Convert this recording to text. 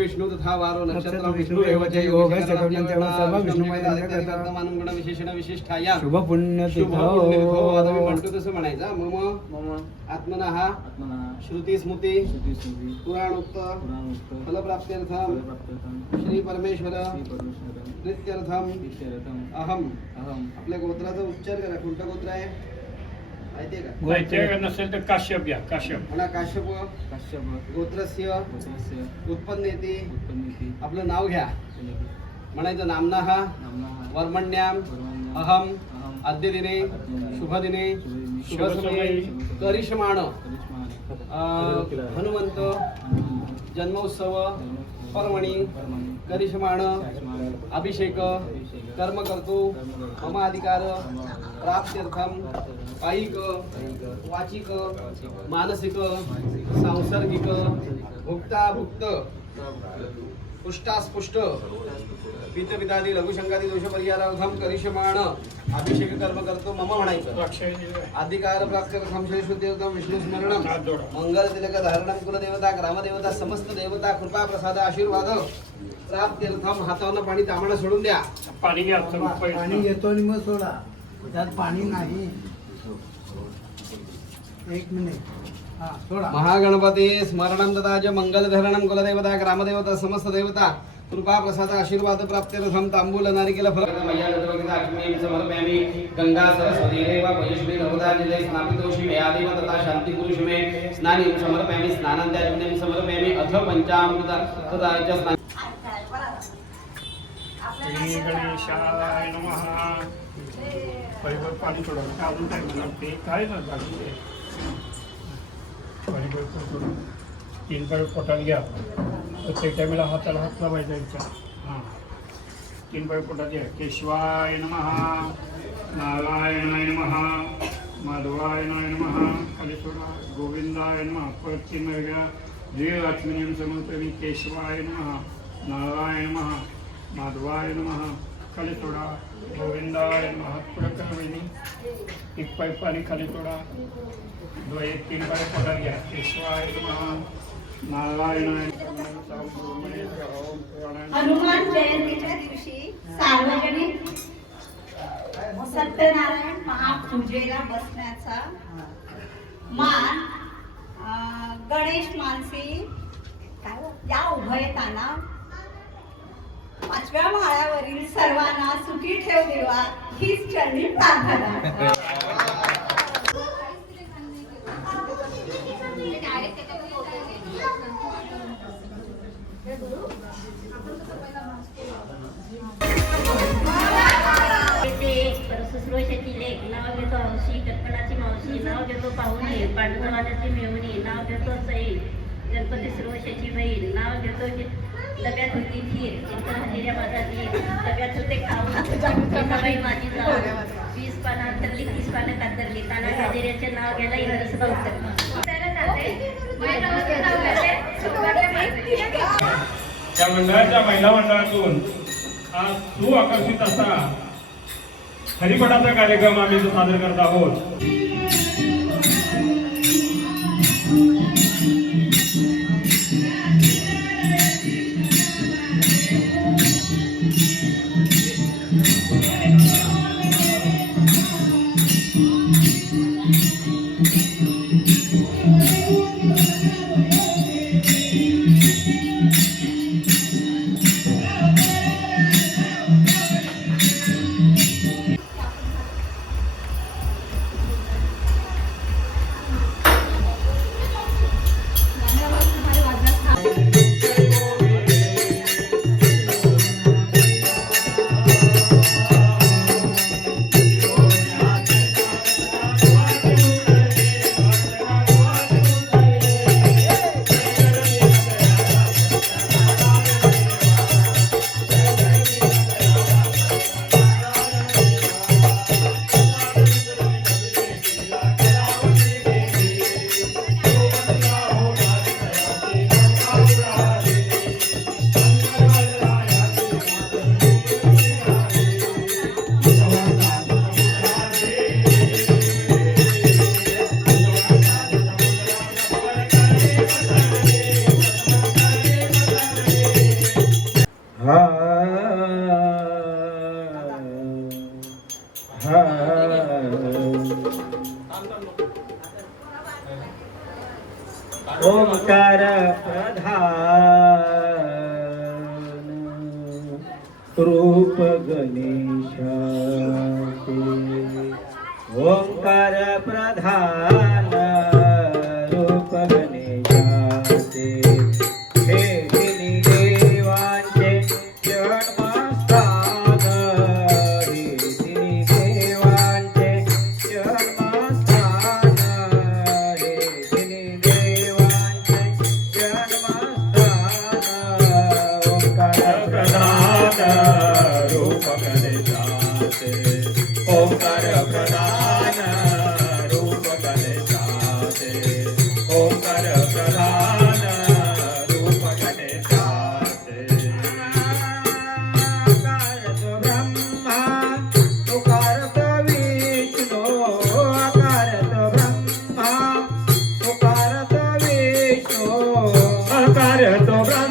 विष्णु तथा वारो नक्षत्र विष्णु एव च योग सर्व विष्णुमय गुण विशेषण विशिष्टाया शुभ पुण्यतिथो म्हणतो तसं म्हणायचा मम आत्मनः श्रुती स्मृती पुराणोक्त फलप्राप्त्यर्थम श्री परमेश्वर प्रीत्यर्थम अहम आपल्या गोत्राचा उच्चार करा. कोणता गोत्र आहे माहितीये का? नसेल तर काश्यप घ्या. काश्यप म्हणा. काश्यप गोत्रस्य उत्पन्नेति आपलं नाव घ्या. म्हणायचं नामनः वर्मण्याम अहम अद्य दिने शुभ दिने शुभ समये करिष्माण हनुमंत जन्मोत्सव पर्वणी करिष्माण अभिषेक कर्म करतो मम अधिकार प्राप्त्यर्थम कायिक वाचिक मानसिक सांसर्गिक भुक्ताभुक्त पुष्टास्पुष्ट पितपितादी लघुशंकादी दोष परिहारार्थम करिष्माण अभिषेक कर्म करतो मम म्हणायचं. अधिकार प्राप्त्यर्थम श्री शुद्धीर्थम विष्णू स्मरणम मंगल तिलक धारणम कुलदेवता ग्रामदेवता समस्त देवता कृपा प्रसाद आशीर्वाद प्राप्त्यर्थम. हातावरनं पाणी तांबडं सोडून द्या. पाणी घ्या. पाणी घेतो आणि मग सोडा. त्यात पाणी नाही. एक मिनिट. महागणपती स्मरणं तथा च मंगलधरणं कुलदेवता ग्रामदेवता समस्त देवता कृपा प्रसाद आशीर्वाद प्राप्त्यर्थम तांबूल नारिकेल फल समर्पयामि. गंगा सरस्वती रेव पयुष्मी नर्मदा जले स्नापितोषि मेयादेव तथा शांति पुरुष में स्नानि समर्पयामि. स्नानांतर्जन्यं समर्पयामि. अथ पंचामृत तथा च स्नान. श्री गणेशाय नमः. परिवार पाणी सोडा. अजून काय म्हणणार ते काय ना बाकी परिवार 3 पाय पोटात घ्या. प्रत्येक टायमेला हाताला हात लावायचा विचार. 3 पाय पोटात घ्या. केशवाय नमः नारायणाय नमः माधवाय नमः. खाली सोडा. गोविंदाय नमः. परत 3 पाय घ्या. दीर्घ आत्मनियम समर्पयामि. केशवाय नमः नारायण नमः माधवाय नमः. खाली सोडा. गोविंदाय नमः. पुढं करा बहिणी. 1 पाय पाणी खाली सोडा. 3 पाय पोटात घ्या. केशवाय नमः नारायणाय. हनुमान जयंतीच्या दिवशी सार्वजनिक सत्यनारायण महापूजेला बसण्याचा मान गणेश मानसी या उभयतांना 5व्या माळ्यावरील सर्वांना सुखी ठेव देवा हीच चरणी प्रार्थना. सुश्रूषेची लेख नाव घेतो हौशी. कल्पनाची मावशी नाव घेतो पाहुणी. पांडुरवाल्याची मेवणी नाव घेतो सई. गणपती सुश्रूषेची बहीण नाव घेतो डब्यात होती खीर. चिंतन हजेऱ्या बाजारली डब्यात होते खाऊन बाई माझी जाऊ. 20 पानं अंतरली 30 पानं कातरली. ताना हजेऱ्याचे नाव घ्यायला इंग्रज उत्तर. त्या मंडळाच्या महिला मंडळातून आज सुआकर्षित असा हरिपाठाचा कार्यक्रम आम्ही सादर करत आहोत. प्रधान रूप गणेशाचे ओंकार प्रधान रूप गणेशाचे हे तिन्ही देवांचे जन्मस्थान हे तिन्ही देवांचे जन्मस्थान हे तिन्ही देवांचे जन्मस्थान ओंकार प्रधान रूप गणेशाचे ओंकार प्रधान रूप गणेशाचे ओंकार प्रधान रूप गणेशाचे आकारत ब्रह्मा तुकारत विष्णू आकारत ब्रह्मा तुकारत विष्णू आकारत ब्रह्मा